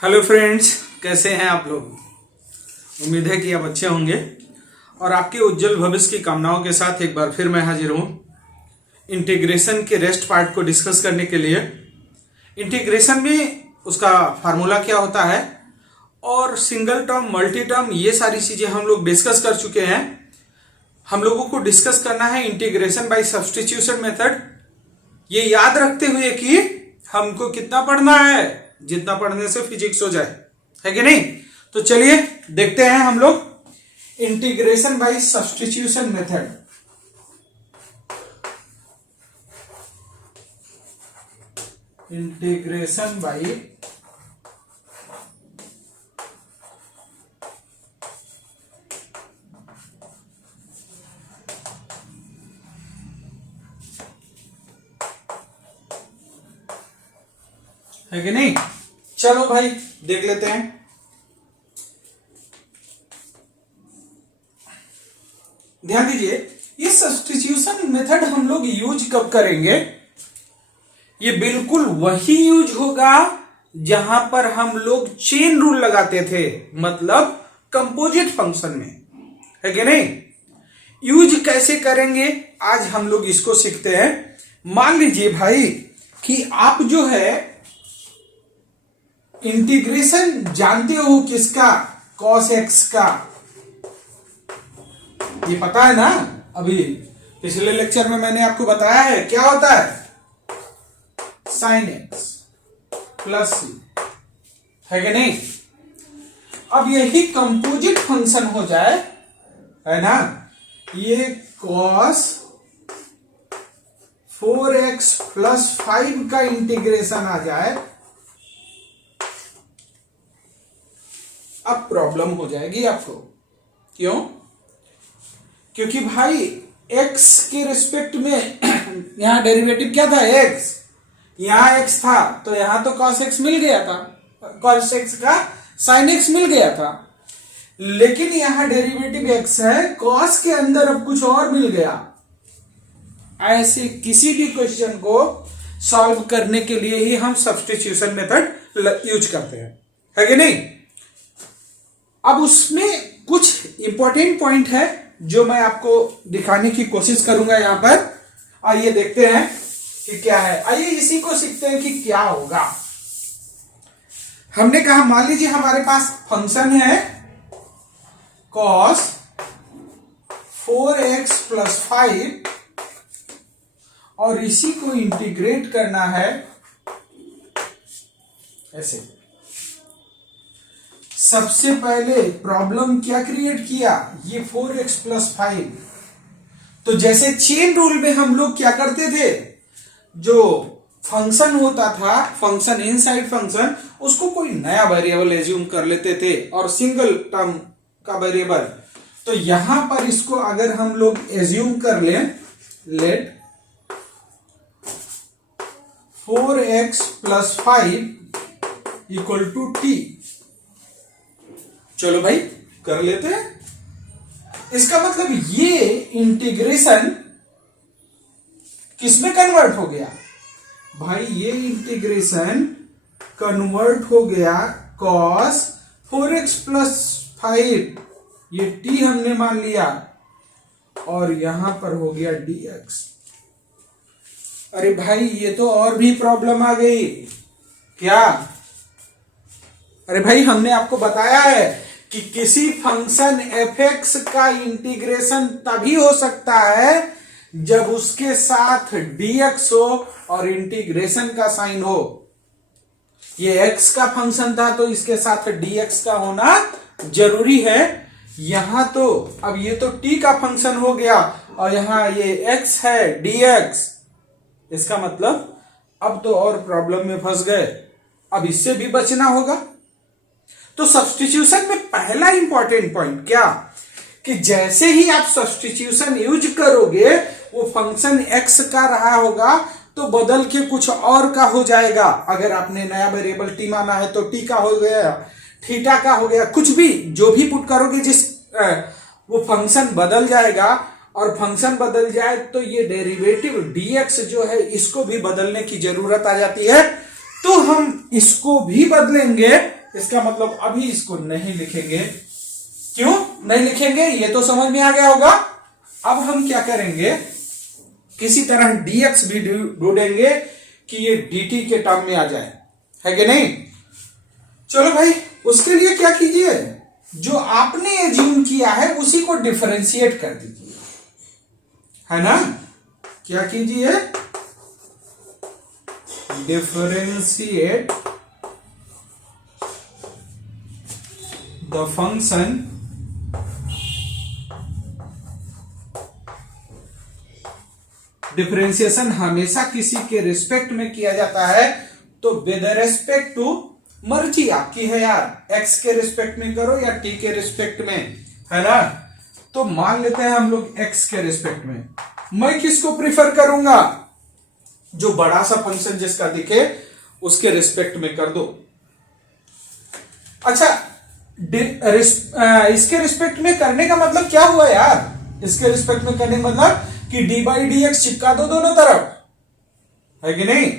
Hello friends, कैसे हैं आप लोग। उम्मीद है कि आप अच्छे होंगे और आपके उज्जवल भविष्य की कामनाओं के साथ एक बार फिर मैं हाजिर हूं इंटीग्रेशन के रेस्ट पार्ट को डिस्कस करने के लिए। इंटीग्रेशन में उसका फार्मूला क्या होता है और सिंगल टर्म, मल्टी टर्म, ये सारी चीजें हम लोग डिस्कस कर चुके हैं। हम लोगों को डिस्कस करना है इंटीग्रेशन बाय सब्स्टिट्यूशन मेथड, ये याद रखते हुए कि हमको कितना पढ़ना है, जितना पढ़ने से फिजिक्स हो जाए, है कि नहीं। तो चलिए देखते हैं हम लोग integration by substitution method. Integration by है कि नहीं। चलो भाई देख लेते हैं। ध्यान दीजिए, ये सब्स्टिट्यूशन मेथड हम लोग यूज कब करेंगे। ये बिल्कुल वही यूज होगा जहां पर हम लोग चेन रूल लगाते थे, मतलब कंपोजिट फंक्शन में, है कि नहीं। यूज कैसे करेंगे आज हम लोग इसको सीखते हैं। मान लीजिए भाई कि आप जो है इंटीग्रेशन जानते हो किसका, cos x का, ये पता है ना। अभी पिछले लेक्चर में मैंने आपको बताया है क्या होता है, sin x प्लस c, है कि नहीं। अब यही कंपोजिट फंक्शन हो जाए, है ना, ये cos 4x प्लस 5 का इंटीग्रेशन आ जाए, अब प्रॉब्लम हो जाएगी आपको। क्यों? क्योंकि भाई x के रिस्पेक्ट में यहां डेरिवेटिव क्या था, x, यहां x था तो यहां तो cos x मिल गया था, cos x का sin x मिल गया था, लेकिन यहां डेरिवेटिव x है, cos के अंदर अब कुछ और मिल गया। ऐसे किसी भी क्वेश्चन को सॉल्व करने के लिए ही हम सब्स्टिट्यूशन मेथड यूज करते हैं, है कि नहीं। अब उसमें कुछ इंपॉर्टेंट पॉइंट है जो मैं आपको दिखाने की कोशिश करूंगा यहां पर। आइए देखते हैं कि क्या है। आइए इसी को सीखते हैं कि क्या होगा। हमने कहा मान लीजिए हमारे पास फंक्शन है cos 4x प्लस 5 और इसी को इंटीग्रेट करना है ऐसे। सबसे पहले प्रॉब्लम क्या क्रिएट किया, ये 4x प्लस 5। तो जैसे चेन रूल में हम लोग क्या करते थे, जो फंक्शन होता था, फंक्शन इनसाइड फंक्शन, उसको कोई नया वेरिएबल एज्यूम कर लेते थे और सिंगल टर्म का वेरिएबल। तो यहां पर इसको अगर हम लोग एज्यूम कर लें, let 4x plus 5 equal to t। चलो भाई कर लेते हैं। इसका मतलब ये इंटीग्रेशन किसमें कन्वर्ट हो गया भाई, ये इंटीग्रेशन कन्वर्ट हो गया cos 4x प्लस 5, ये t हमने मान लिया और यहां पर हो गया dx। अरे भाई ये तो और भी प्रॉब्लम आ गई। क्या? अरे भाई हमने आपको बताया है कि किसी फंक्शन f(x) का इंटीग्रेशन तभी हो सकता है जब उसके साथ dx हो और इंटीग्रेशन का साइन हो। ये x का फंक्शन था तो इसके साथ dx का होना जरूरी है। यहां तो अब ये तो t का फंक्शन हो गया और यहां ये x है dx, इसका मतलब अब तो और प्रॉब्लम में फंस गए। अब इससे भी बचना होगा। तो सब्स्टिट्यूशन में पहला इंपॉर्टेंट पॉइंट क्या, कि जैसे ही आप सब्स्टिट्यूशन यूज करोगे, वो फंक्शन x का रहा होगा तो बदल के कुछ और का हो जाएगा। अगर आपने नया वेरिएबल t माना है तो t का हो गया, थीटा का हो गया, कुछ भी जो भी पुट करोगे जिस वो फंक्शन बदल जाएगा। और फंक्शन बदल जाए तो ये डेरिवेटिव dx जो है इसको भी बदलने की जरूरत आ जाती है। तो हम इसको भी बदलेंगे, इसका मतलब अभी इसको नहीं लिखेंगे। क्यों नहीं लिखेंगे ये तो समझ में आ गया होगा। अब हम क्या करेंगे, किसी तरह dx भी ढूंढेंगे कि ये dt के टर्म में आ जाए, है कि नहीं। चलो भाई, उसके लिए क्या कीजिए, जो आपने एज्यूम किया है उसी को डिफरेंशिएट कर दीजिए, है ना। क्या कीजिए, डिफरेंशिएट द फंक्शन डिफरेंशिएशन हमेशा किसी के रिस्पेक्ट में किया जाता है, तो विद रेस्पेक्ट टू, मर्जी आपकी है यार, x के रिस्पेक्ट में करो या t के रिस्पेक्ट में, है ना। तो मान लेते हैं हम लोग x के रिस्पेक्ट में। मैं किसको प्रीफर करूंगा, जो बड़ा सा फंक्शन जिसका दिखे उसके रिस्पेक्ट में कर दो। अच्छा, इसके रिस्पेक्ट में करने का मतलब क्या हुआ यार, इसके रिस्पेक्ट में करने का मतलब कि डी बाई डी एक्स चिपका दो दोनों तरफ, है कि नहीं।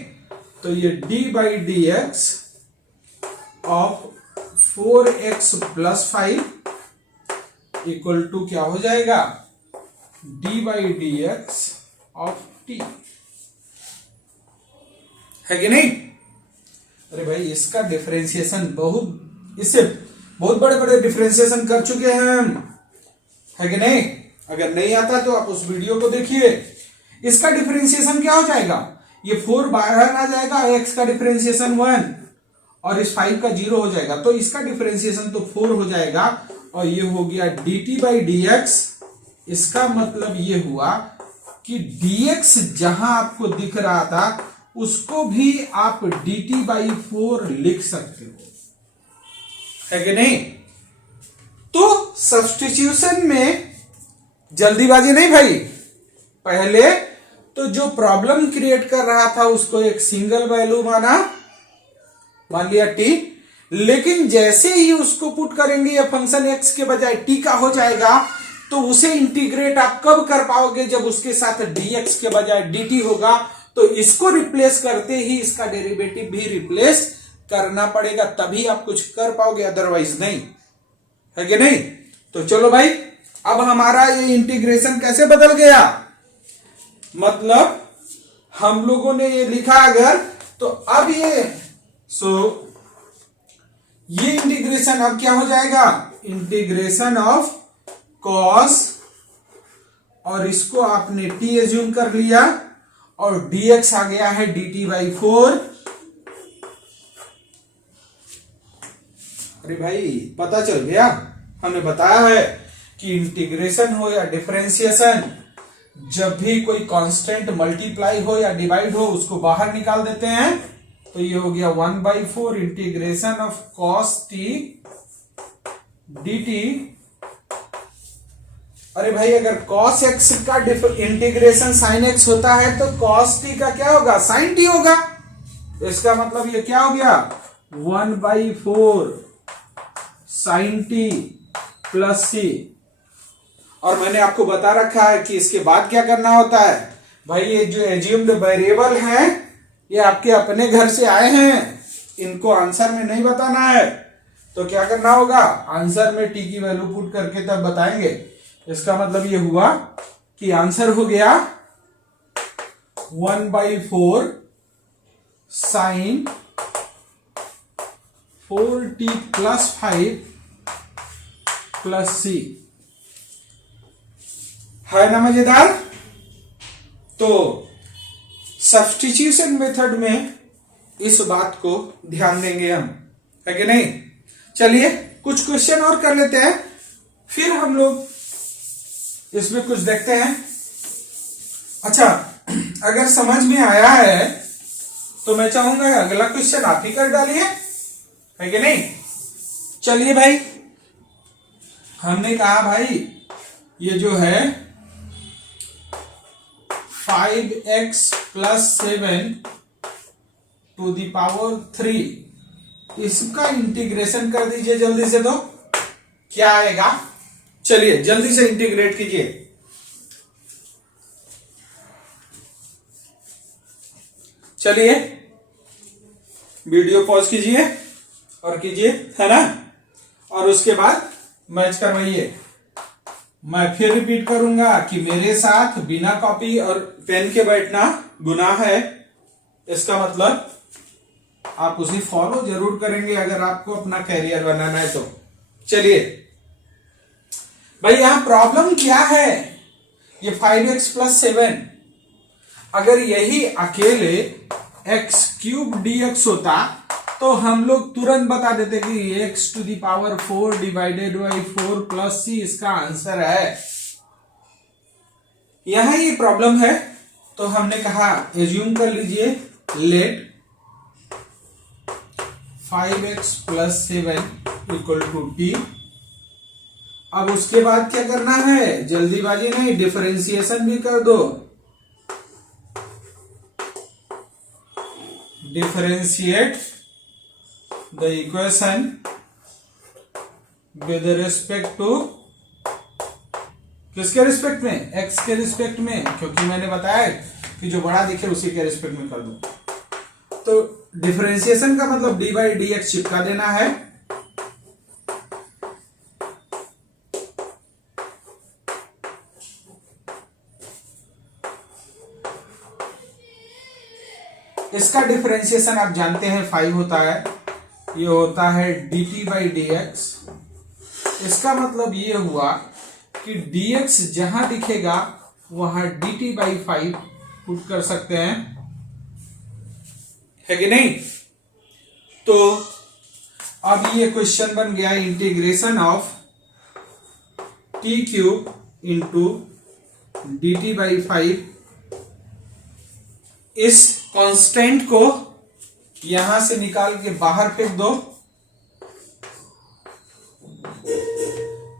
तो ये d by d x of 4x plus 5 equal to क्या हो जाएगा, d by d x of t, है कि नहीं। अरे भाई, इसका डिफरेंशिएशन इससे बहुत बड़े बड़े डिफरेंशिएशन कर चुके हैं हम, है कि नहीं। अगर नहीं आता तो आप उस वीडियो को देखिए। इसका डिफरेंशिएशन क्या हो जाएगा, ये 4 बाहर आ जाएगा, x का डिफरेंशिएशन 1 और इस 5 का 0 हो जाएगा, तो इसका डिफरेंशिएशन तो 4 हो जाएगा और ये हो गया dt बाई डी एक्स। इसका मतलब ये हुआ कि dx जहां आपको दिख रहा था उसको भी आप dt बाई 4 लिख सकते हो, है कि नहीं। तो सब्स्टिट्यूशन में जल्दीबाजी नहीं भाई, पहले तो जो प्रॉब्लम क्रिएट कर रहा था उसको एक सिंगल वैल्यू मान लिया t, लेकिन जैसे ही उसको पुट करेंगे या फंक्शन x के बजाय t का हो जाएगा, तो उसे इंटीग्रेट आप कब कर पाओगे, जब उसके साथ dx के बजाय dt होगा। तो इसको रिप्लेस करते ही इसका डेरिवेटिव भी रिप्लेस करना पड़ेगा, तभी आप कुछ कर पाओगे, अदरवाइज नहीं, है कि नहीं। तो चलो भाई, अब हमारा ये इंटीग्रेशन कैसे बदल गया, मतलब हम लोगों ने ये लिखा अगर, तो अब ये इंटीग्रेशन अब क्या हो जाएगा, इंटीग्रेशन ऑफ कॉस, और इसको आपने t एज्यूम कर लिया और dx आ गया है dt बाई 4। अरे भाई, पता चल गया, हमने बताया है कि इंटीग्रेशन हो या डिफरेंशिएशन, जब भी कोई कांस्टेंट मल्टीप्लाई हो या डिवाइड हो उसको बाहर निकाल देते हैं। तो ये हो गया 1/4 integration of cos T dt। अरे भाई, अगर cos x का इंटीग्रेशन sin x होता है तो cos t का क्या होगा, sin t होगा। इसका मतलब ये क्या हो गया, 1/4 sin t प्लस c। और मैंने आपको बता रखा है कि इसके बाद क्या करना होता है भाई, ये जो एज्यूम्ड वेरिएबल हैं ये आपके अपने घर से आए हैं, इनको आंसर में नहीं बताना है। तो क्या करना होगा, आंसर में t की वैल्यू पुट करके तब बताएंगे। इसका मतलब ये हुआ कि आंसर हो गया 1/4 sign 4t plus 5 plus c, है ना मजेदार। तो सब्स्टिट्यूशन मेथड में इस बात को ध्यान देंगे हम, है कि नहीं। चलिए कुछ क्वेश्चन और कर लेते हैं, फिर हम लोग इसमें कुछ देखते हैं। अच्छा, अगर समझ में आया है तो मैं चाहूंगा अगला क्वेश्चन आप ही कर डालिए, है कि नहीं। चलिए भाई, हमने कहा भाई ये जो है 5x plus 7 to the power 3, इसका इंटीग्रेशन कर दीजिए जल्दी से। तो क्या आएगा, चलिए जल्दी से इंटीग्रेट कीजिए। चलिए वीडियो पॉज कीजिए और कीजिए, है ना। और उसके बाद मैच करवाइए। मैं फिर रिपीट करूंगा कि मेरे साथ बिना कॉपी और पेन के बैठना गुनाह है। इसका मतलब आप उसे फॉलो जरूर करेंगे अगर आपको अपना कैरियर बनाना है तो। चलिए भाई, यहां प्रॉब्लम क्या है? ये 5x प्लस 7, अगर यही अकेले x क्यूब dx होता तो हम लोग तुरंत बता देते कि x to the power 4 divided by 4 plus c इसका आंसर है। यहां ये प्रॉब्लम है तो हमने कहा एज्यूम कर लीजिए, let 5x plus 7 equal to t। अब उसके बाद क्या करना है? जल्दीबाजी नहीं, डिफरेंशिएशन भी कर दो। Differentiate the equation with respect to, किसके रिस्पेक्ट में? x के रिस्पेक्ट में, क्योंकि मैंने बताया कि जो बड़ा दिखे उसी के रिस्पेक्ट में कर दो। तो डिफरेंशिएशन का मतलब dy dx चिपका देना है। इसका डिफरेंशिएशन आप जानते हैं 5 होता है, ये होता है dt बाई dx। इसका मतलब ये हुआ कि dx जहां दिखेगा वहां dt बाई 5 पुट कर सकते हैं, है कि नहीं? तो अब ये क्वेश्चन बन गया integration of t cube into dt by 5। इस कांस्टेंट को यहां से निकाल के बाहर फेंक दो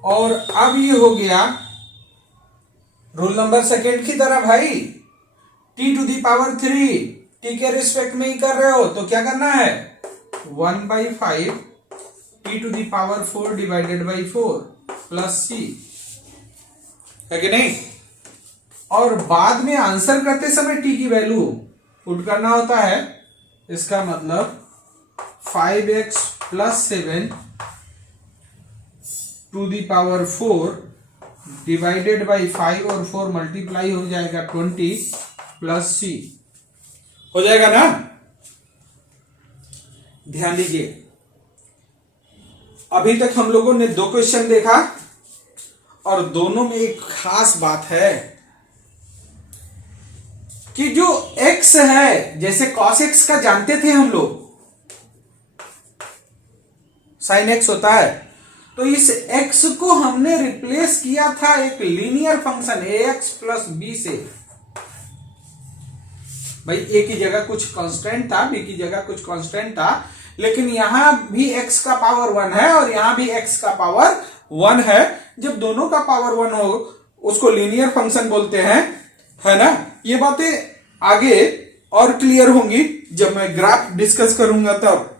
और अब ये हो गया रूल नंबर सेकेंड की तरह भाई, t to the power 3 t के रिस्पेक्ट में ही कर रहे हो तो क्या करना है? 1/5 t to the power 4 divided by 4 plus c, है कि नहीं? और बाद में आंसर करते समय t की वैल्यू पुट करना होता है। इसका मतलब 5x plus 7 to the power 4 divided by 5 और 4 मल्टीप्लाई हो जाएगा 20 प्लस c, हो जाएगा ना? ध्यान दीजिए, अभी तक हम लोगों ने 2 क्वेश्चन देखा और दोनों में एक खास बात है कि जो x है, जैसे cos x का जानते थे हम लोग, sin x होता है, तो इस x को हमने रिप्लेस किया था एक linear function ax plus b से। भाई a की जगह कुछ कांस्टेंट था, b की जगह कुछ कांस्टेंट था, लेकिन यहां भी x का पावर 1 है और यहां भी x का पावर 1 है। जब दोनों का पावर 1 हो उसको लीनियर फंक्शन बोलते हैं, है ना? ये बातें आगे और क्लियर होंगी जब मैं ग्राफ डिस्कस करूंगा तब,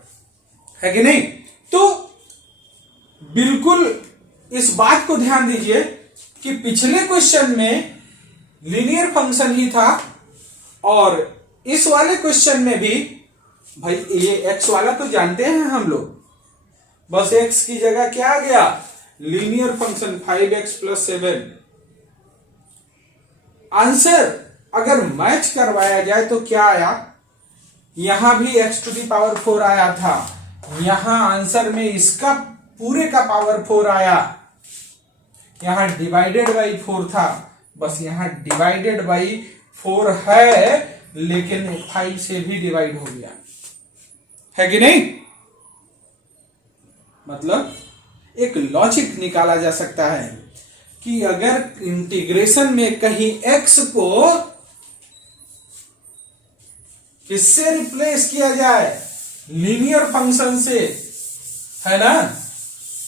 है कि नहीं? तो बिल्कुल इस बात को ध्यान दीजिए कि पिछले क्वेश्चन में लीनियर फंक्शन ही था और इस वाले क्वेश्चन में भी भाई ये x वाला तो जानते हैं हम लोग, बस x की जगह क्या आ गया? Linear function 5x plus 7। Answer अगर मैच करवाया जाए तो क्या आया? यहां भी x टू दी पावर 4 आया था, यहां आंसर में इसका पूरे का पावर 4 आया, यहां डिवाइडेड बाई 4 था, बस यहां डिवाइडेड बाई 4 है लेकिन 5 से भी डिवाइड हो गया, है कि नहीं? मतलब एक लॉजिक निकाला जा सकता है कि अगर इंटीग्रेशन में कहीं x को किससे रिप्लेस किया जाए? लीनियर फंक्शन से, है ना?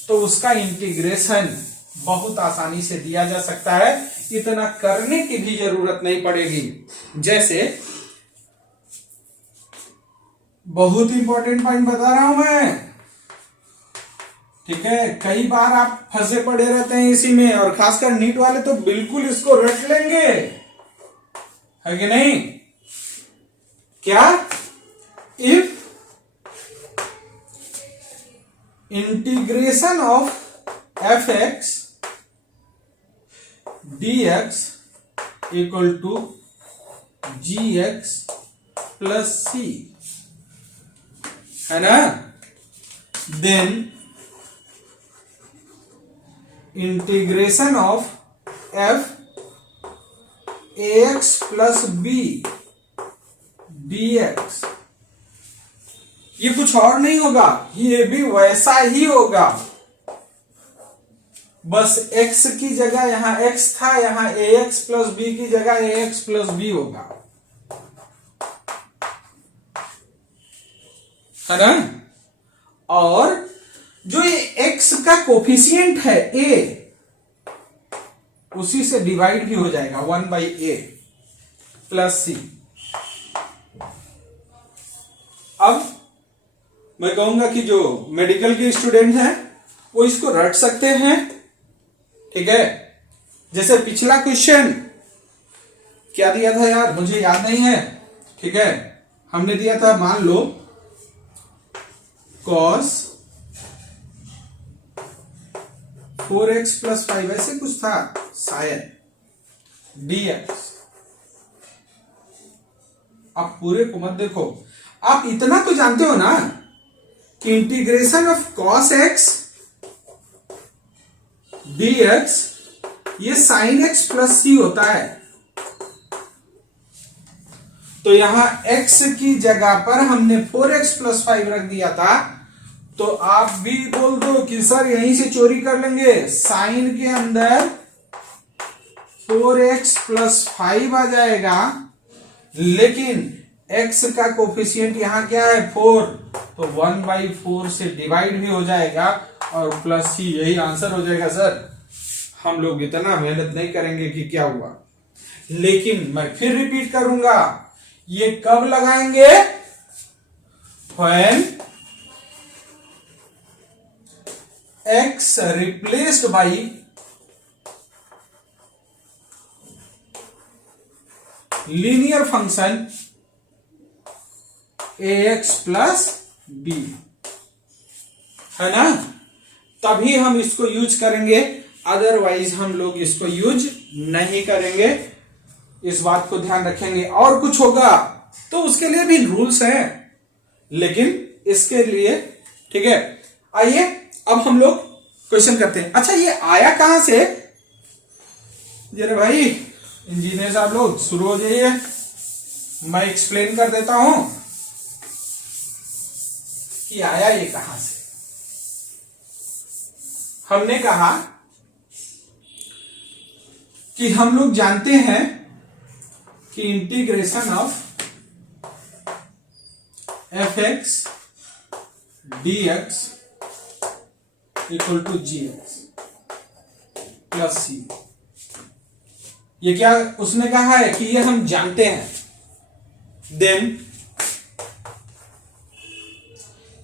तो उसका इंटीग्रेशन बहुत आसानी से दिया जा सकता है, इतना करने की भी जरूरत नहीं पड़ेगी। जैसे बहुत इंपॉर्टेंट पॉइंट बता रहा हूं मैं, ठीक है? कई बार आप फंसे पड़े रहते हैं इसी में, और खासकर नीट वाले तो बिल्कुल इसको रट लेंगे, है कि नहीं? क्या? If integration of f x d x equal to g x plus c, है ना। Then integration of f a x plus b d x, ये कुछ और नहीं होगा, ये भी वैसा ही होगा, बस x की जगह यहां x था, यहां ax प्लस बी की जगह ax प्लस बी होगा, है ना। और जो ये x का कोफिशिएंट है a, उसी से डिवाइड भी हो जाएगा 1/a प्लस सी। अब मैं कहूंगा कि जो मेडिकल के स्टूडेंट हैं वो इसको रट सकते हैं, ठीक है। जैसे पिछला क्वेश्चन क्या दिया था यार, मुझे याद नहीं है, ठीक है। हमने दिया था, मान लो cos 4x प्लस 5 ऐसे कुछ था शायद, dx। आप पूरे को मत देखो, आप इतना तो जानते हो ना कि integration of cos x dx ये sin x प्लस सी होता है। तो यहां x की जगह पर हमने 4x प्लस 5 रख दिया था, तो आप भी बोल दो कि सर यहीं से चोरी कर लेंगे, साइन के अंदर 4x प्लस 5 आ जाएगा, लेकिन x का कोफिशिएंट यहां क्या है 4, तो 1/4 से डिवाइड भी हो जाएगा और प्लस सी, यही आंसर हो जाएगा। सर हम लोग इतना मेहनत नहीं करेंगे कि क्या हुआ, लेकिन मैं फिर रिपीट करूंगा, ये कब लगाएंगे, when x replaced by linear function ax plus b, है ना। तभी हम इसको यूज करेंगे, अदरवाइज हम लोग इसको यूज नहीं करेंगे। इस बात को ध्यान रखेंगे। और कुछ होगा तो उसके लिए भी रूल्स हैं, लेकिन इसके लिए, ठीक है। आइए अब हम लोग क्वेश्चन करते हैं। अच्छा, ये आया कहां से, जरा भाई इंजीनियर साहब लोग शुरू हो जाइए, मैं एक्सप्लेन कर देता हूं कि आया ये कहां से। हमने कहा कि हम लोग जानते हैं कि integration of f x d x equal to g x plus c, ये क्या उसने कहा है कि ये हम जानते हैं। Then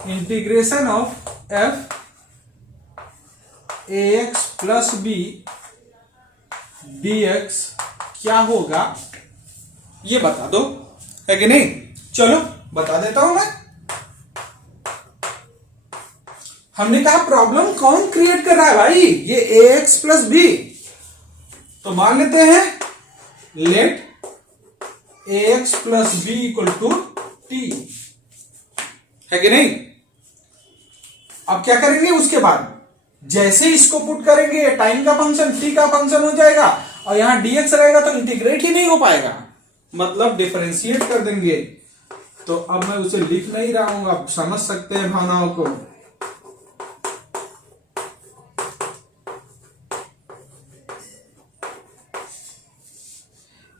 integration of f a x plus b d x क्या होगा, ये बता दो, है कि नहीं। चलो बता देता हूं मैं। हमने कहा प्रॉब्लम कौन क्रिएट कर रहा है भाई, ये ए एक्स प्लस बी, तो मान लेते हैं let a x plus b equal to t, है कि नहीं। अब क्या करेंगे, उसके बाद जैसे इसको पुट करेंगे टाइम का फंक्शन टी का फंक्शन हो जाएगा, और यहां डीएक्स रहेगा तो इंटीग्रेट ही नहीं हो पाएगा, मतलब डिफरेंशिएट कर देंगे। तो अब मैं उसे लिख नहीं रहा हूं, आप समझ सकते हैं भावनाओं को।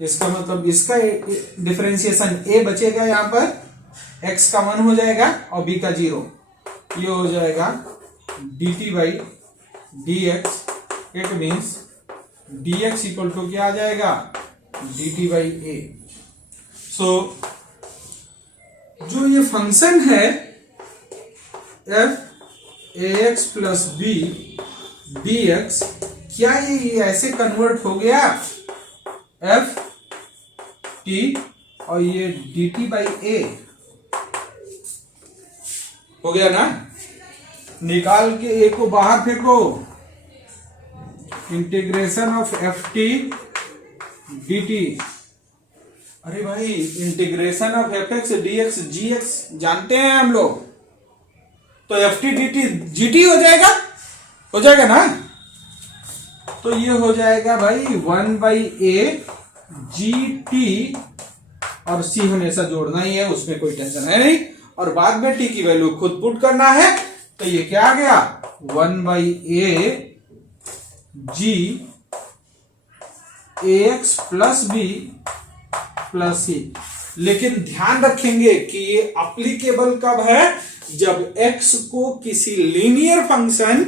इसका मतलब इसका डिफरेंशिएशन ए बचेगा, यहां पर x का 1 हो जाएगा और b का 0, ये हो जाएगा dt by d x. It means dx equal to क्या आ जाएगा, dt बाई ए। सो जो ये फंक्शन है f a x plus b d x, क्या ये ऐसे कन्वर्ट हो गया एफ टी और ये डी टी बाई ए हो गया ना। निकाल के ए को बाहर फेंको, integration of f t d t. अरे भाई integration of f x d x g x जानते हैं हम लोग, तो f t d t g t हो जाएगा ना। तो ये हो जाएगा भाई 1/a जी टी, और सी हमेशा जोड़ना ही है, उसमें कोई टेंशन है नहीं। और बाद में टी की वैल्यू खुद पुट करना है, तो ये क्या आ गया 1/a जी ax प्लस बी प्लस सी। लेकिन ध्यान रखेंगे कि ये अप्लीकेबल कब है, जब x को किसी linear function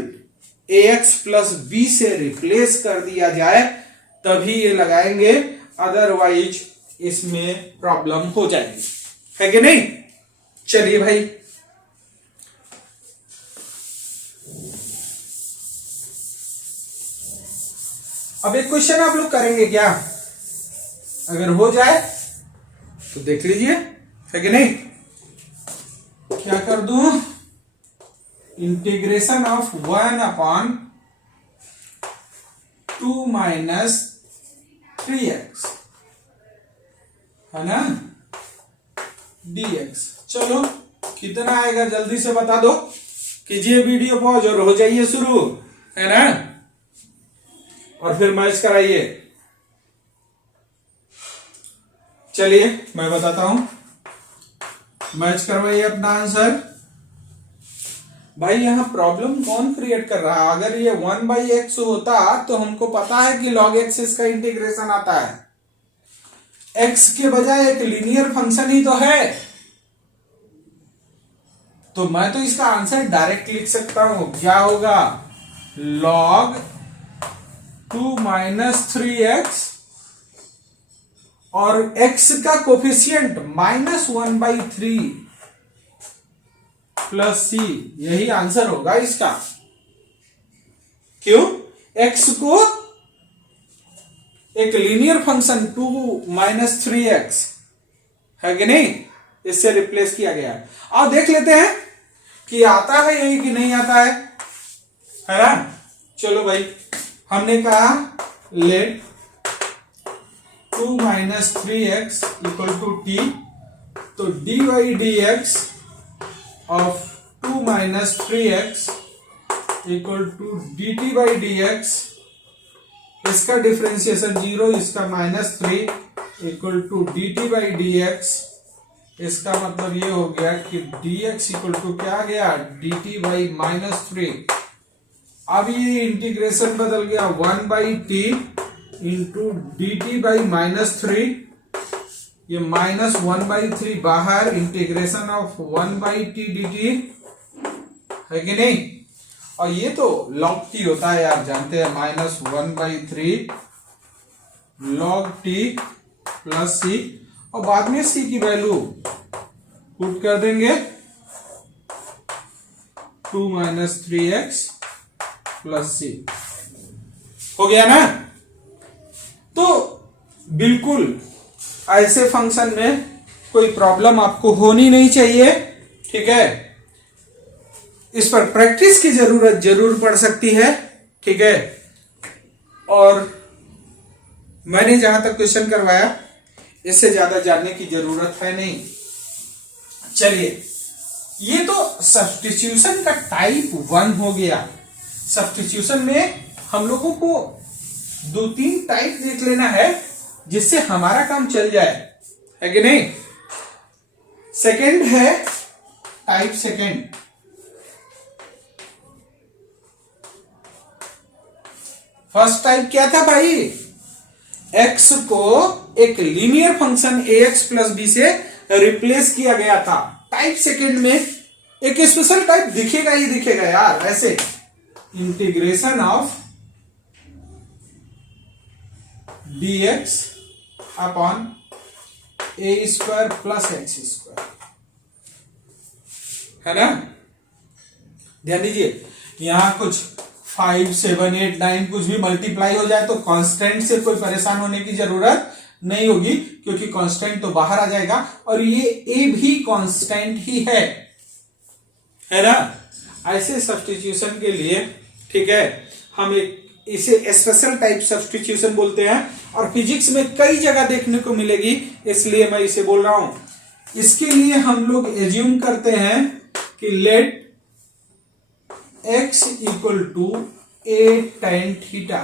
ax plus b से रिप्लेस कर दिया जाए तभी ये लगाएंगे, अदरवाइज इसमें प्रॉब्लम हो जाएगी, है कि नहीं। चलिए भाई अब एक क्वेश्चन आप लोग करेंगे क्या, अगर हो जाए तो देख लीजिए, है कि नहीं। क्या कर दूं, इंटीग्रेशन ऑफ 1/2 माइनस 3x है ना dx। चलो कितना आएगा जल्दी से बता दो, कीजिए वीडियो पॉज और हो जाइए शुरू, है ना, और फिर मैच कराइए। चलिए मैं बताता हूं, मैच करवाइए अपना आंसर। भाई यहां प्रॉब्लम कौन क्रिएट कर रहा है, अगर ये 1/x होता तो हमको पता है कि log x इसका इंटीग्रेशन आता है, x के बजाय एक लीनियर फंक्शन ही तो है, तो मैं तो इसका आंसर डायरेक्ट लिख सकता हूं। क्या होगा, log 2 माइनस 3x और x का कोफिशियंट -1/3 प्लस सी, यही आंसर होगा इसका। क्यों, x को एक लीनियर फंक्शन 2 माइनस 3x है कि नहीं, इससे रिप्लेस किया गया है। अब देख लेते हैं कि आता है यही कि नहीं आता है ना। चलो भाई हमने कहा let 2 minus 3x equal to टी, तो dy dx of 2 minus 3x equal to dt by dx, इसका डिफरेंशिएशन 0, इसका -3 equal to dt by dx। इसका मतलब ये हो गया कि dx इक्वल टू क्या आ गया, dt बाई -3। अब ये इंटीग्रेशन बदल गया 1/t इंटू dt बाई -3, ये -1/3 बाहर, इंटीग्रेशन ऑफ 1/t dt, है कि नहीं। और ये तो log t होता है यार, जानते हैं, -1/3 log t प्लस c, और बाद में c की वैल्यू पुट कर देंगे 2 माइनस 3x प्लस c, हो गया ना। तो बिल्कुल ऐसे फंक्शन में कोई प्रॉब्लम आपको होनी नहीं चाहिए, ठीक है। इस पर प्रैक्टिस की जरूरत जरूर पड़ सकती है, ठीक है। और मैंने जहां तक क्वेश्चन करवाया इससे ज्यादा जानने की जरूरत है नहीं। चलिए ये तो सब्स्टिट्यूशन का टाइप 1 हो गया। सब्स्टिट्यूशन में हम लोगों को 2-3 टाइप देख लेना है जिससे हमारा काम चल जाए, है कि नहीं। सेकंड है टाइप सेकंड, फर्स्ट टाइप क्या था भाई, x को एक linear function ax plus b से रिप्लेस किया गया था। टाइप सेकंड में एक स्पेशल टाइप दिखेगा ही दिखेगा यार, ऐसे integration of dx upon a² plus x², है ना। ध्यान दीजिए यहां कुछ 5, 7, 8, 9 कुछ भी मल्टीप्लाई हो जाए तो कांस्टेंट से कोई परेशान होने की जरूरत नहीं होगी, क्योंकि कांस्टेंट तो बाहर आ जाएगा, और ये a भी कांस्टेंट ही है ना। ऐसे सब्स्टिट्यूशन के लिए, ठीक है, हम एक इसे स्पेशल टाइप सब्स्टिट्यूशन बोलते हैं और फिजिक्स में कई जगह देखने को मिलेगी, इसलिए मैं इसे बोल रहा हूं। इसके लिए हम लोग एज्यूम करते हैं कि let x equal to a tan theta,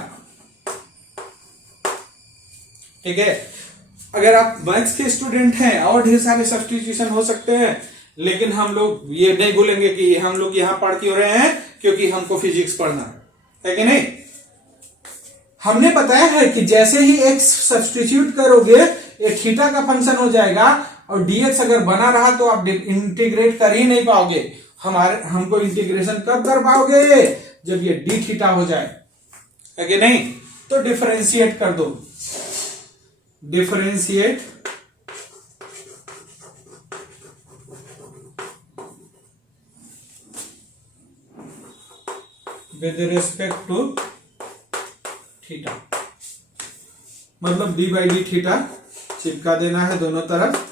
ठीक है। अगर आप मैथ्स के स्टूडेंट हैं और ढेर सारे सब्स्टिट्यूशन हो सकते हैं, लेकिन हम लोग ये नहीं भूलेंगे कि हम लोग यहां पढ़ क्यों रहे हैं, क्योंकि हमको फिजिक्स पढ़ना है कि नहीं। हमने बताया है कि जैसे ही x सब्स्टिट्यूट करोगे एक थीटा का फंक्शन हो जाएगा और dx अगर बना रहा तो आप इंटीग्रेट कर ही नहीं पाओगे। हमको इंटीग्रेशन कब कर पाओगे, जब ये d थीटा हो जाए, है कि नहीं। तो डिफरेंशिएट कर दो, differentiate with respect to theta, मतलब डी बाई डी थीटा चिपका देना है दोनों तरफ।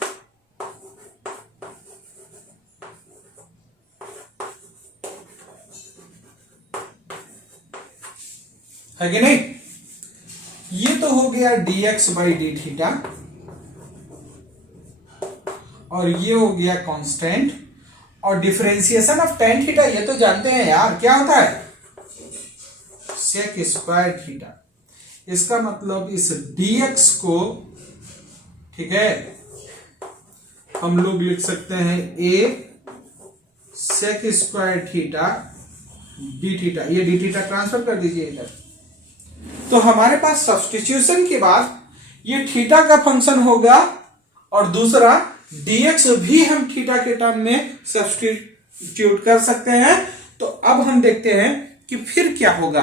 है कि नहीं। ये तो हो गया dx बाई डी थीटा और ये हो गया कांस्टेंट। और डिफरेंशिएशन ऑफ tan थीटा ये तो जानते हैं यार, क्या होता है, सेक स्क्वायर थीटा। इसका मतलब इस dx को, ठीक है, हम लोग लिख सकते हैं a sec square theta d theta. ये डी थीटा ट्रांसफर कर दीजिए इधर। तो हमारे पास सब्स्टिट्यूशन के बाद ये थीटा का फंक्शन होगा और दूसरा dx भी हम थीटा के टर्म में सब्स्टिट्यूट कर सकते हैं। तो अब हम देखते हैं कि फिर क्या होगा,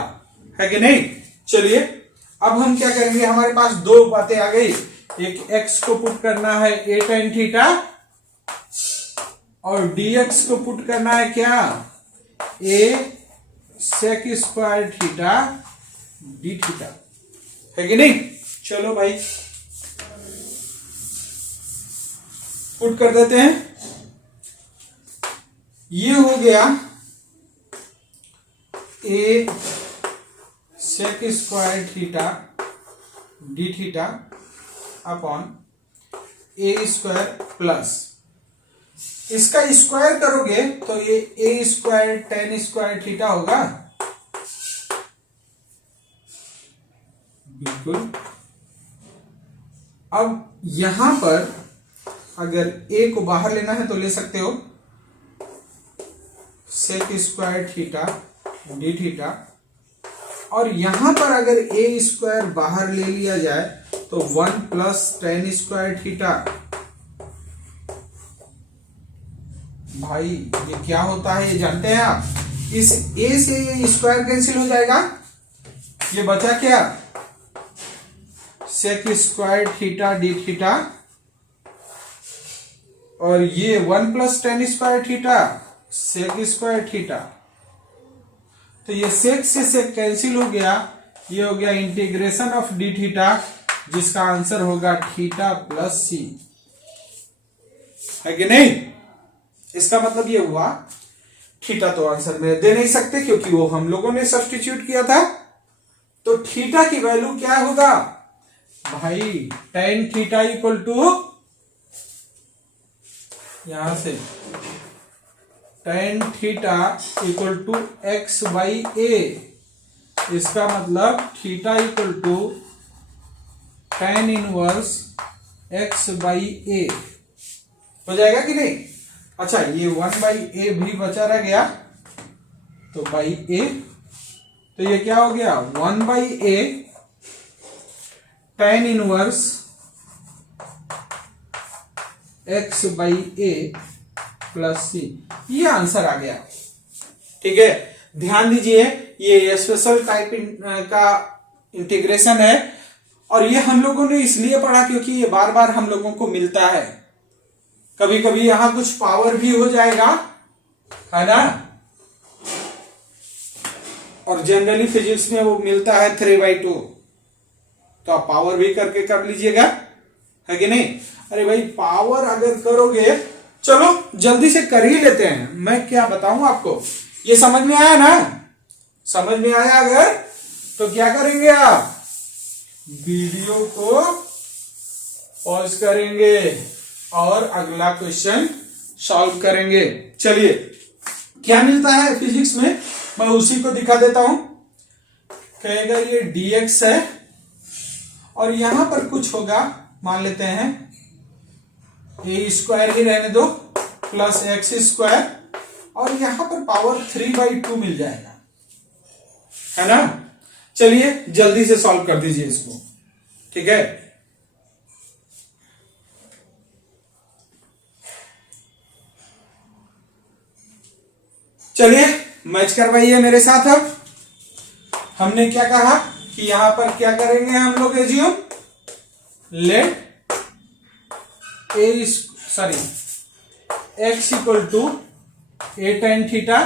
है कि नहीं। चलिए अब हम क्या करेंगे, हमारे पास दो बातें आ गई। एक x को पुट करना है a tan थीटा और dx को पुट करना है क्या, a sec square theta d theta, है कि नहीं। चलो भाई पुट कर देते हैं। ये हो गया a sec square theta d theta upon a square plus, इसका स्क्वायर करोगे तो ये a square tan square theta होगा, बिल्कुल। अब यहां पर अगर a को बाहर लेना है तो ले सकते हो, sec square theta d theta, और यहां पर अगर a स्क्वायर बाहर ले लिया जाए तो 1 प्लस tan स्क्वायर थीटा। भाई ये क्या होता है ये जानते हैं आप, इस a से ये स्क्वायर कैंसिल हो जाएगा, ये बचा क्या, sec square theta d theta, और ये 1 plus tan square theta sec square theta. तो ये सेक से सेक कैंसिल हो गया, ये हो गया इंटीग्रेशन ऑफ डी थीटा, जिसका आंसर होगा थीटा प्लस सी, है कि नहीं। इसका मतलब ये हुआ थीटा तो आंसर में दे नहीं सकते क्योंकि वो हम लोगों ने सब्स्टिट्यूट किया था। तो थीटा की वैल्यू क्या होगा भाई, tan थीटा इक्वल टू, यहां से tan theta equal to x by a. इसका मतलब theta equal to tan inverse x by a हो जाएगा कि नहीं। अच्छा ये 1 बाई ए भी बचा रह गया, तो बाई ए, तो ये क्या हो गया 1 by a tan inverse x by a plus c, ये आंसर आ गया। ठीक है, ध्यान दीजिए ये स्पेशल टाइप का इंटीग्रेशन है और ये हम लोगों ने इसलिए पढ़ा क्योंकि ये बार बार हम लोगों को मिलता है। कभी कभी यहां कुछ पावर भी हो जाएगा, है ना, और जनरली फिजिक्स में वो मिलता है 3/2, तो आप पावर भी करके कर लीजिएगा, है कि नहीं। अरे भाई पावर अगर करोगे, चलो जल्दी से कर ही लेते हैं। मैं क्या बताऊं आपको, ये समझ में आया ना? समझ में आया अगर तो क्या करेंगे आप, वीडियो को पॉज करेंगे और अगला क्वेश्चन सॉल्व करेंगे। चलिए, क्या मिलता है फिजिक्स में, मैं उसी को दिखा देता हूं। कहेगा ये dx है और यहां पर कुछ होगा, मान लेते हैं a स्क्वायर ही रहने दो प्लस एक्स स्क्वायर, और यहां पर पावर 3/2 मिल जाएगा, है ना? चलिए जल्दी से सॉल्व कर दीजिए इसको, ठीक है? चलिए मैच करवाइए मेरे साथ। अब हमने क्या कहा कि यहां पर क्या करेंगे हम लोग, assume let x equal to a tan theta,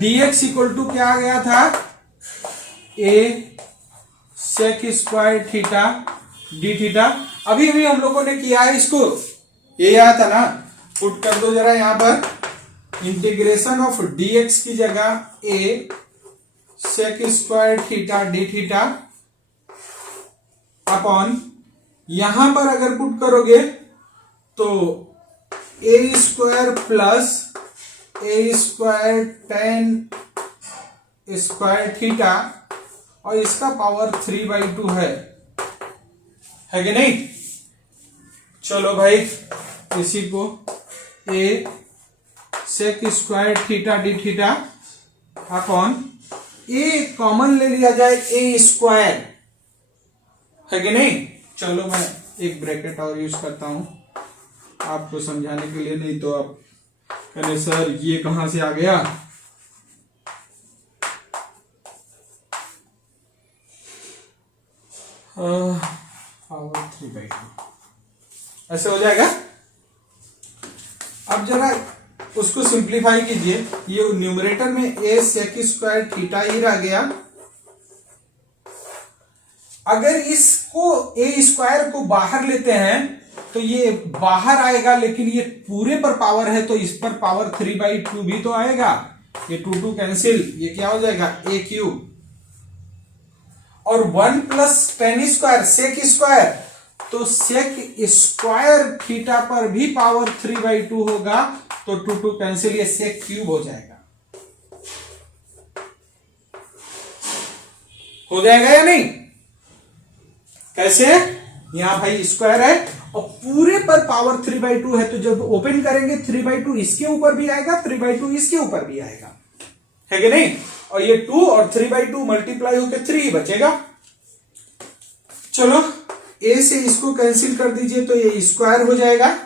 dx equal to क्या आ गया था, a sec square theta d theta. अभी अभी हम लोगों ने किया है इसको, ये याद था ना? पुट कर दो जरा यहां पर, इंटीग्रेशन ऑफ dx की जगह a sec square theta d theta upon, यहां पर अगर पुट करोगे तो a square plus a square tan square theta, और इसका पावर 3/2 है कि नहीं? चलो भाई, इसी को a sec square theta d theta upon a common ले लिया जाए a स्क्वायर, है कि नहीं? चलो मैं एक ब्रैकेट और यूज करता हूं आपको समझाने के लिए, नहीं तो आप कहने सर ये कहां से आ गया। पावर 3/2 ऐसे हो जाएगा। अब जरा उसको सिंप्लीफाई कीजिए, ये न्यूमरेटर में a sec स्क्वायर थीटा ही रह गया। अगर इसको a स्क्वायर को बाहर लेते हैं तो ये बाहर आएगा, लेकिन ये पूरे पर पावर है तो इस पर पावर 3/2 भी तो आएगा। ये 2 कैंसिल, ये क्या हो जाएगा, a क्यूब, और 1 plus tan square sec square, तो सेक स्क्वायर थीटा पर भी पावर 3/2 होगा, तो 2 कैंसिल, ये सेक क्यूब हो जाएगा। हो जाएगा या नहीं? कैसे? यहां भाई स्क्वायर है और पूरे पर पावर 3/2 है, तो जब ओपन करेंगे 3/2 इसके ऊपर भी आएगा, 3/2 इसके ऊपर भी आएगा, है कि नहीं? और ये 2 और 3/2 मल्टीप्लाई होकर 3 बचेगा। चलो a से इसको कैंसिल कर दीजिए तो ये स्क्वायर हो जाएगा,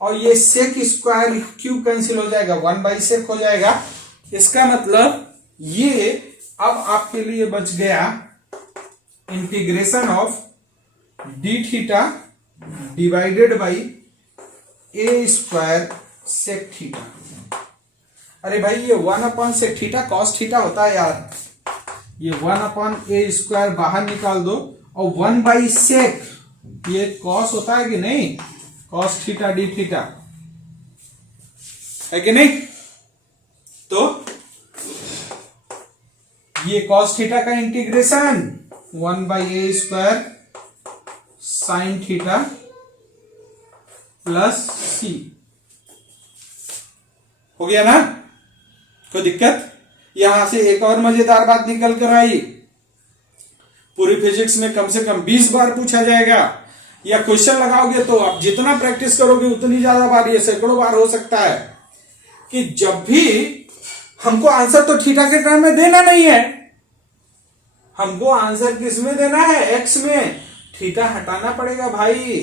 और ये सेक स्क्वायर क्यूब कैंसिल हो जाएगा, 1/sec हो जाएगा। इसका मतलब ये अब आपके लिए बच गया integration of d theta divided by a square sec theta. अरे भाई ये 1/sec थीटा कॉस थीटा होता है यार, ये 1/a स्क्वायर बाहर निकाल दो, और 1/sec ये कॉस होता है कि नहीं, कॉस थीटा डी थीटा, है कि नहीं? तो ये कॉस थीटा का integration 1/a square sine theta plus c हो गया ना? कोई दिक्कत? यहां से एक और मजेदार बात निकल कर आई, पूरी फिजिक्स में कम से कम 20 बार पूछा जाएगा, या क्वेश्चन लगाओगे तो आप जितना प्रैक्टिस करोगे उतनी ज्यादा बार, ये सैकड़ों बार हो सकता है कि जब भी हमको आंसर तो थीटा के टर्म में देना नहीं है, हमको आंसर किस में देना है, एक्स में, थीटा हटाना पड़ेगा भाई।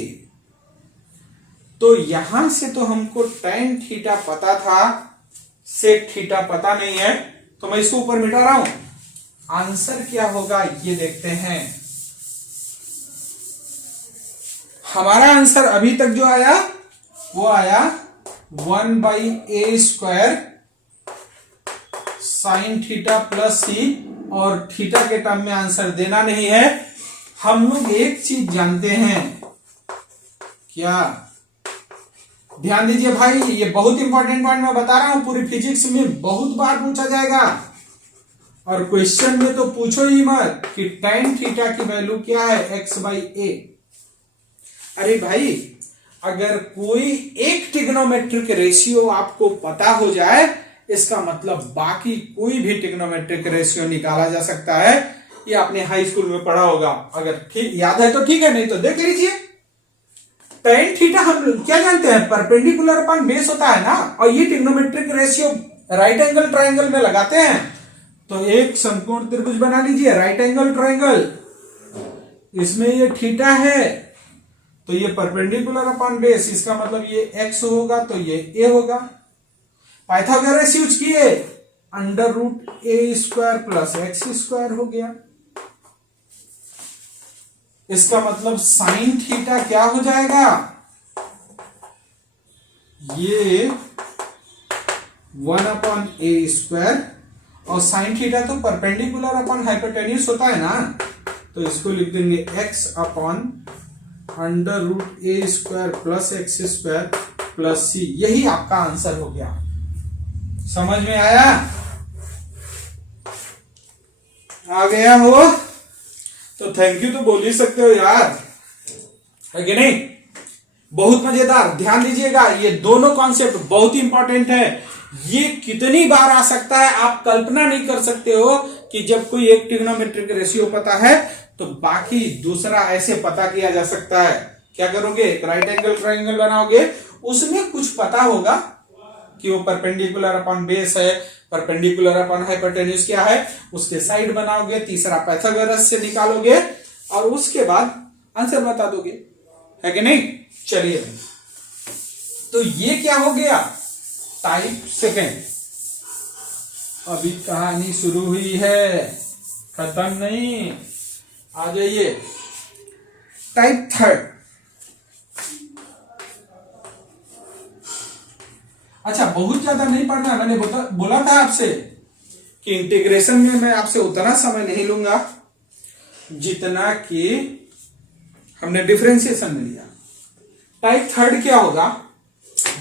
तो यहां से तो हमको tan थीटा पता था, सेक थीटा पता नहीं है, तो मैं इसको ऊपर मिटा रहा हूं। आंसर क्या होगा ये देखते हैं। हमारा आंसर अभी तक जो आया वो आया 1/a square sine theta plus c, और थीटा के टर्म में आंसर देना नहीं है। हम लोग एक चीज जानते हैं, क्या? ध्यान दीजिए भाई, ये बहुत इंपॉर्टेंट पॉइंट मैं बता रहा हूं, पूरी फिजिक्स में बहुत बार पूछा जाएगा और क्वेश्चन में तो पूछो ही मत कि tan थीटा की वैल्यू क्या है, x/a। अरे भाई, अगर कोई एक ट्रिग्नोमेट्रिक रेशियो आपको पता हो जाए, इसका मतलब बाकी कोई भी ट्रिग्नोमेट्रिक रेशियो निकाला जा सकता है। ये आपने हाई स्कूल में पढ़ा होगा, अगर ठीक याद है तो ठीक है, नहीं तो देख लीजिए। tan थीटा हम क्या जानते हैं, परपेंडिकुलर अपॉन बेस होता है ना, और ये trigonometric ratio right angle triangle में लगाते हैं। तो एक समकोण त्रिभुज बना लीजिए, राइट एंगल ट्राइंगल, इसमें ये थीटा है, तो ये परपेंडिकुलर अपॉन बेस, इसका मतलब ये x होगा तो ये a होगा। पाइथागोरस यूज किए, √a² प्लस x² हो गया। इसका मतलब साइन थीटा क्या हो जाएगा, ये 1/a², और साइन थीटा तो परपेंडिकुलर अपॉन हाइपोटेन्यूज होता है ना, तो इसको लिख देंगे x/√a² plus x² plus c। यही आपका आंसर हो गया। समझ में आया? आ गया हो तो थैंक यू तो बोल ही सकते हो यार, है कि नहीं? बहुत मजेदार। ध्यान दीजिएगा, ये दोनों कॉन्सेप्ट बहुत इंपॉर्टेंट है। ये कितनी बार आ सकता है आप कल्पना नहीं कर सकते हो, कि जब कोई एक ट्रिग्नोमेट्रिक रेशियो पता है तो बाकी दूसरा ऐसे पता किया जा सकता है। क्या करोगे, एक राइट एंगल ट्राइंगल बनाओगे, उसमें कुछ पता होगा कि वो परपेंडिकुलर अपॉन बेस है, परपेंडिकुलर अपॉन हाइपोटेन्यूज क्या है, उसके साइड बनाओगे, तीसरा पाइथागोरस से निकालोगे और उसके बाद आंसर बता दोगे, है कि नहीं? चलिए, तो ये क्या हो गया, टाइप सेकेंड। अभी कहानी शुरू हुई है, खत्म नहीं। आ जाइए टाइप थर्ड। अच्छा, बहुत ज्यादा नहीं पढ़ना, मैंने बोला था आपसे कि इंटीग्रेशन में मैं आपसे उतना समय नहीं लूंगा जितना कि हमने डिफरेंशिएशन में लिया। टाइप थर्ड क्या होगा,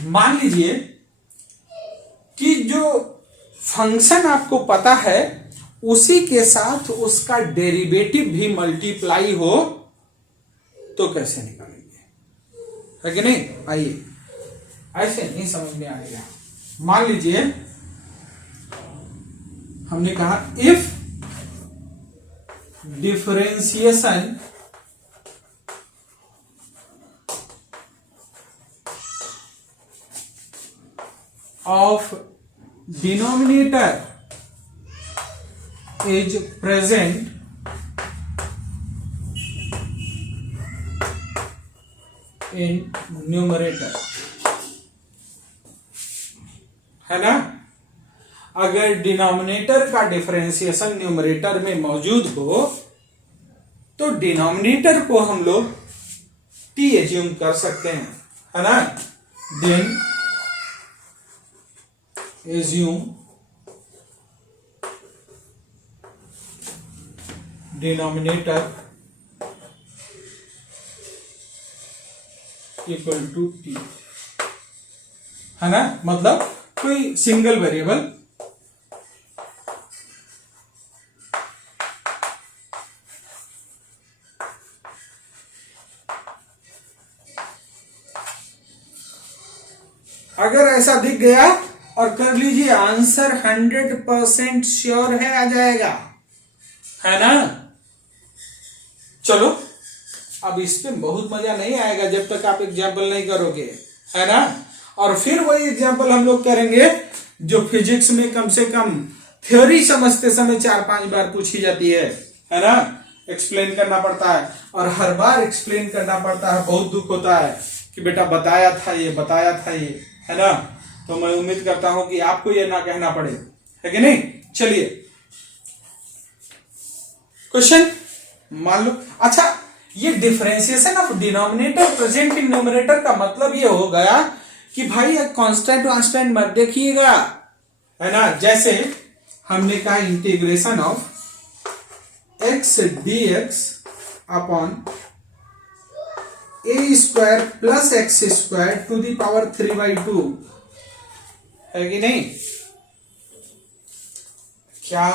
मान लीजिए कि जो फंक्शन आपको पता है उसी के साथ उसका डेरिवेटिव भी मल्टीप्लाई हो तो कैसे निकालेंगे, है कि नहीं? आइए, ऐसे नहीं समझ में आएगा। मान लीजिए हमने कहा if differentiation of denominator is present in numerator, है ना? अगर डिनोमिनेटर का डिफरेंशिएशन न्यूमरेटर में मौजूद हो तो डिनोमिनेटर को हम लोग t एज्यूम कर सकते हैं, है ना? Then assume denominator equal to t, है ना? मतलब कोई सिंगल वेरिएबल अगर ऐसा दिख गया और कर लीजिए, आंसर 100% श्योर है, आ जाएगा, है ना? चलो, अब इस पे बहुत मजा नहीं आएगा जब तक आप एग्जाम्पल नहीं करोगे, है ना? और फिर वही एग्जाम्पल हम लोग करेंगे जो फिजिक्स में कम से कम थ्योरी समझते समय 4-5 बार पूछी जाती है ना? एक्सप्लेन करना पड़ता है और हर बार एक्सप्लेन करना पड़ता है, बहुत दुख होता है कि बेटा बताया था ये, है ना? तो मैं उम्मीद करता हूं कि आपको ये ना कहना पड़े, है कि नहीं? चलिए, क्वेश्चन मान लो। अच्छा, ये differentiation of denominator present in numerator का मतलब ये हो गया कि भाई कांस्टेंट मत देखिएगा, है ना? जैसे हमने कहा integration of x dx upon a square plus x square to the power 3/2 है कि नहीं? क्या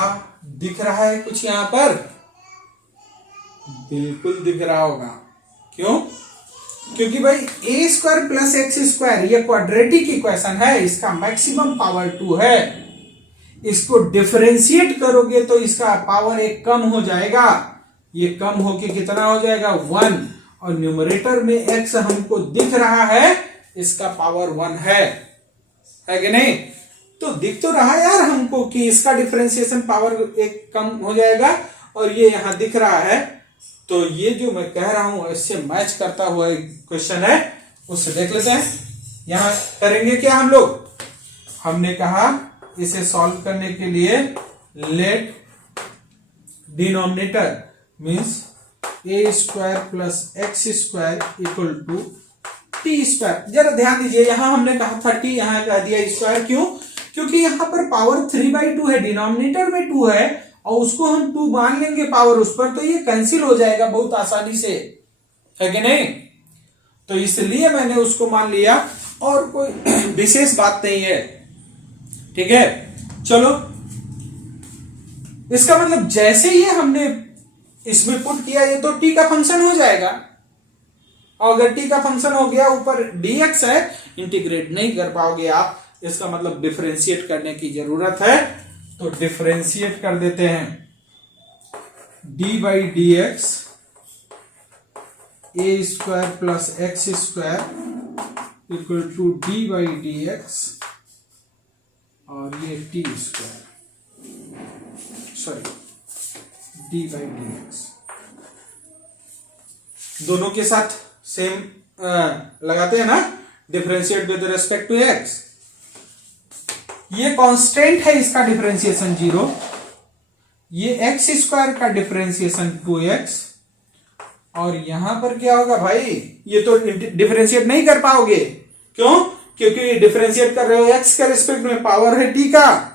दिख रहा है कुछ यहां पर? बिल्कुल दिख रहा होगा। क्यों? क्योंकि भाई ए स्क्वायर प्लस एक्स स्क्वायर ये क्वाड्रेटिक इक्वेशन है, इसका मैक्सिमम पावर 2 है। इसको डिफरेंशिएट करोगे तो इसका पावर एक कम हो जाएगा, ये कम होके कितना हो जाएगा 1, और न्यूमरेटर में एक्स हमको दिख रहा है, इसका पावर 1 है कि नहीं? तो दिख तो रहा है यार हमको कि इसका डिफरेंशिएशन पावर एक कम हो जाएगा, और ये यहां दिख रहा है। तो ये जो मैं कह रहा हूं इससे मैच करता हुआ एक क्वेश्चन है, उससे देख लेते हैं। यहां करेंगे क्या हम लोग? हमने कहा इसे सॉल्व करने के लिए let denominator means a square plus x square equal to t square. जरा ध्यान दीजिए, यहां हमने कहा था टी, यहां कह दिया स्क्वायर। क्यों? क्योंकि यहां पर पावर 3/2 है, डिनोमिनेटर में 2 है, और उसको हम 2 मान लेंगे पावर उस पर, तो ये कैंसिल हो जाएगा बहुत आसानी से, है कि नहीं? तो इसलिए मैंने उसको मान लिया, और कोई विशेष बात नहीं है। ठीक है, चलो, इसका मतलब जैसे ही हमने इसमें पुट किया, ये तो टी का फंक्शन हो जाएगा, और अगर टी का फंक्शन हो गया, ऊपर dx है, इंटीग्रेट नहीं कर पाओगे आप, इसका मतलब डिफरेंशिएट करने की जरूरत है। तो डिफरेंशिएट कर देते हैं, d/dx a square plus x square equal to d/dx, और ये टी स्क्वायर, सॉरी d/dx, दोनों के साथ सेम लगाते हैं ना, differentiate with respect to x. ये कांस्टेंट है, इसका डिफरेंशिएशन 0, ये एक्स स्क्वायर का डिफरेंशिएशन 2x, और यहां पर क्या होगा भाई? ये तो डिफरेंशिएट नहीं कर पाओगे। क्यों? क्योंकि डिफरेंशिएट कर रहे हो एक्स के रिस्पेक्ट में, पावर है टी का।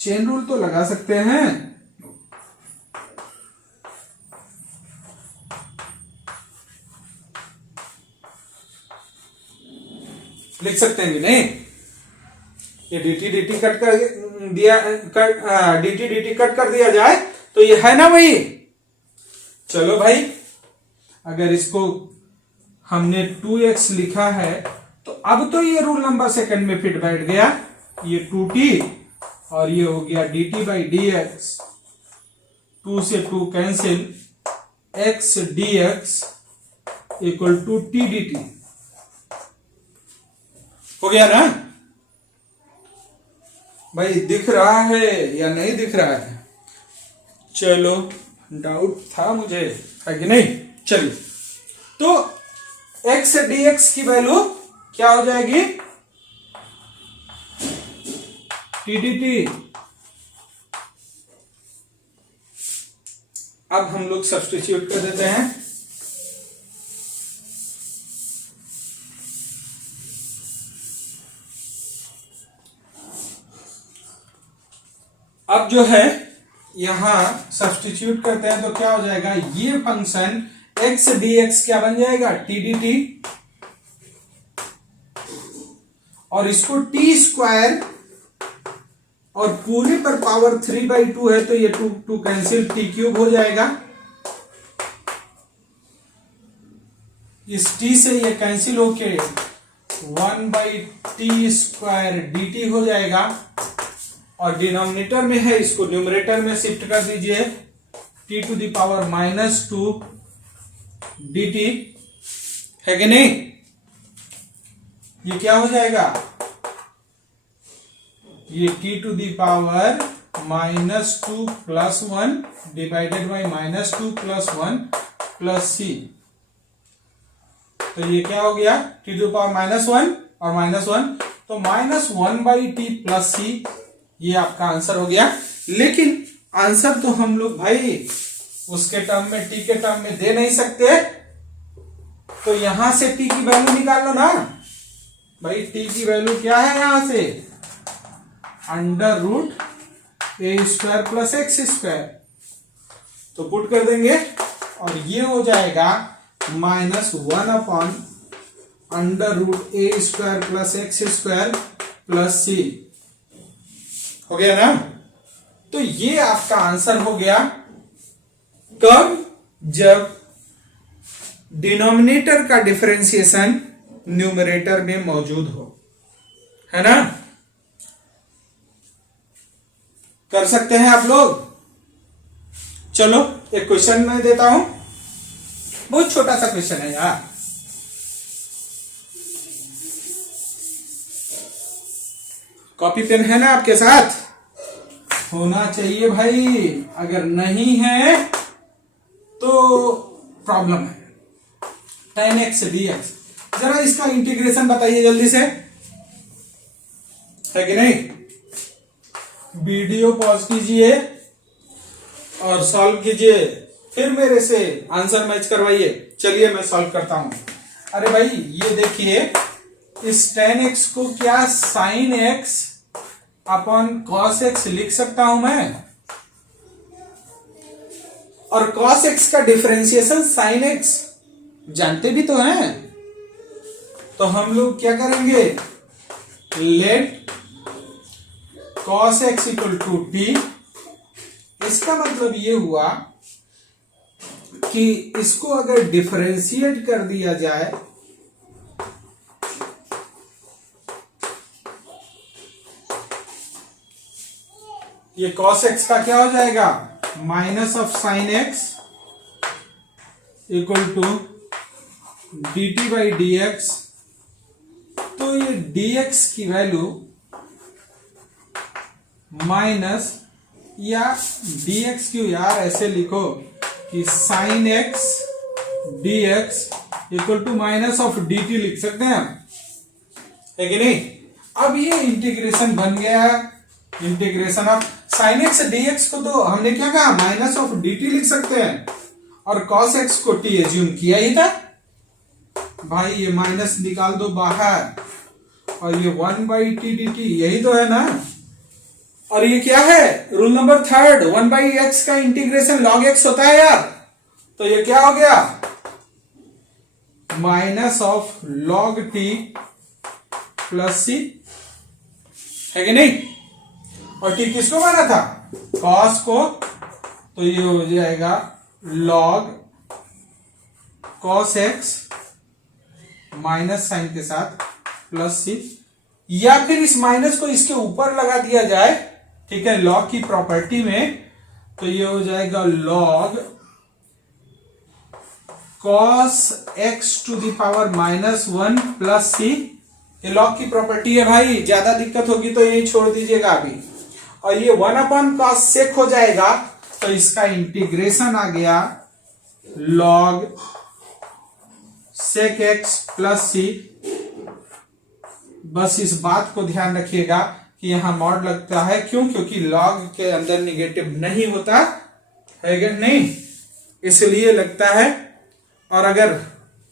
चेन रूल तो लगा सकते हैं, लिख सकते हैं कि नहीं? ये dt कट कर दिया, dt कट कर दिया जाए तो ये है ना भाई। चलो भाई, अगर इसको हमने 2x लिखा है, तो अब तो ये रूल नंबर सेकंड में फिट बैठ गया। ये 2t, और ये हो गया dt/dx, 2 से 2 cancel, x dx equal to t dt हो गया ना भाई? दिख रहा है या नहीं दिख रहा है? चलो, डाउट था मुझे, है कि नहीं? चलिए, तो x dx की वैल्यू क्या हो जाएगी? t dt। अब हम लोग सब्स्टिट्यूट कर देते हैं। अब जो है यहां सब्स्टिट्यूट करते हैं, तो क्या हो जाएगा? ये फंक्शन x dx क्या बन जाएगा? t dt, और इसको टी स्क्वायर, और पूरे पर पावर 3/2 है, तो ये 2 कैंसिल, टी क्यूब हो जाएगा। इस t से ये कैंसिल होके 1/t² dt हो जाएगा, और डिनोमिनेटर में है, इसको न्यूमरेटर में शिफ्ट कर दीजिए, t to the power -2 dt, है कि नहीं? ये क्या हो जाएगा? ये t to the power -2 + 1 divided by -2 + 1 + c। तो ये क्या हो गया? t टू द पावर -1 और -1, तो -1/t + c, ये आपका आंसर हो गया। लेकिन आंसर तो हम लोग भाई उसके टर्म में, t के टर्म में दे नहीं सकते, तो यहां से t की वैल्यू निकाल लो ना भाई। t की वैल्यू क्या है यहां से? √a² + x², तो पुट कर देंगे, और ये हो जाएगा minus 1/√a² plus x² plus c। हो गया ना? तो ये आपका आंसर हो गया। कब? जब डिनोमिनेटर का डिफरेंशिएशन न्यूमरेटर में मौजूद हो, है ना? कर सकते हैं आप लोग? चलो एक क्वेश्चन मैं देता हूं, बहुत छोटा सा क्वेश्चन है यार। कॉपी पेन है ना आपके साथ? होना चाहिए भाई, अगर नहीं है तो प्रॉब्लम है। tan x dx, जरा इसका इंटीग्रेशन बताइए जल्दी से, है कि नहीं? वीडियो पॉज कीजिए और सॉल्व कीजिए, फिर मेरे से आंसर मैच करवाइए। चलिए मैं सॉल्व करता हूं। अरे भाई ये देखिए, इस tan x को क्या sin x upon cos x लिख सकता हूं मैं, और cos x का डिफरेंशिएशन sin x जानते भी तो हैं। तो हम लोग क्या करेंगे, let cos x equal to t। इसका मतलब ये हुआ कि इसको अगर डिफरेंशिएट कर दिया जाए ये cos x का क्या हो जाएगा, minus of sin x equal to dt by dx। तो ये dx की वैल्यू माइनस, या dx क्यों यार, ऐसे लिखो कि sin x dx equal to minus of dt लिख सकते हैं, है कि नहीं? अब ये इंटीग्रेशन बन गया, integration of sin x dx को तो हमने क्या कहा, माइनस ऑफ dt लिख सकते हैं, और cos x को t एज्यूम किया ही था। भाई ये माइनस निकाल दो बाहर, और ये 1/t dt, यही तो है ना? और ये क्या है, रूल नंबर 3, 1/x का इंटीग्रेशन log x होता है यार। तो ये क्या हो गया, minus of log t plus c, है कि नहीं? और t किसको माना था, cos को, तो ये हो जाएगा log cos x minus sine के साथ प्लस c, या फिर इस माइनस को इसके ऊपर लगा दिया जाए, ठीक है, log की प्रॉपर्टी में, तो ये हो जाएगा log cos x to the power -1 plus c। ये log की प्रॉपर्टी है भाई, ज्यादा दिक्कत होगी तो यही छोड़ दीजिएगा अभी। और ये 1/cos sec हो जाएगा, तो इसका इंटीग्रेशन आ गया log sec x plus c। बस इस बात को ध्यान रखिएगा कि यहां मॉड लगता है, क्यों? क्योंकि log के अंदर निगेटिव नहीं होता है कि नहीं, इसलिए लगता है। और अगर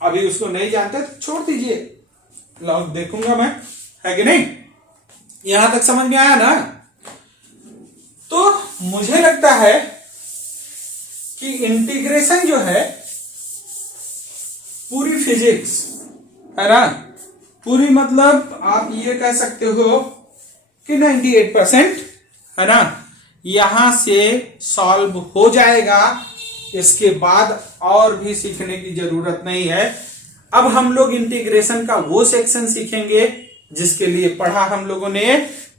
अभी उसको नहीं जानते तो छोड़ दीजिए, log देखूंगा मैं, है कि नहीं? यहां तक समझ में आया ना? तो मुझे लगता है कि इंटीग्रेशन जो है पूरी फिजिक्स, है ना, पूरी मतलब आप ये कह सकते हो कि 98%, है ना, यहां से सॉल्व हो जाएगा। इसके बाद और भी सीखने की जरूरत नहीं है। अब हम लोग इंटीग्रेशन का वो सेक्शन सीखेंगे जिसके लिए पढ़ा हम लोगों ने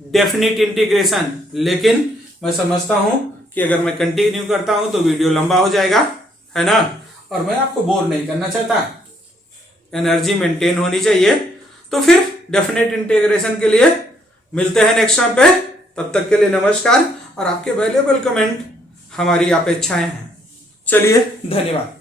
डेफिनिट इंटीग्रेशन। लेकिन मैं समझता हूं कि अगर मैं कंटिन्यू करता हूं तो वीडियो लंबा हो जाएगा, है ना, और मैं आपको बोर नहीं करना चाहता, एनर्जी मेंटेन होनी चाहिए। तो फिर डेफिनेट इंटीग्रेशन के लिए मिलते हैं नेक्स्ट टाइम पे। तब तक के लिए नमस्कार, और आपके वैल्यूएबल कमेंट हमारी अपेक्षाएं हैं। चलिए, धन्यवाद।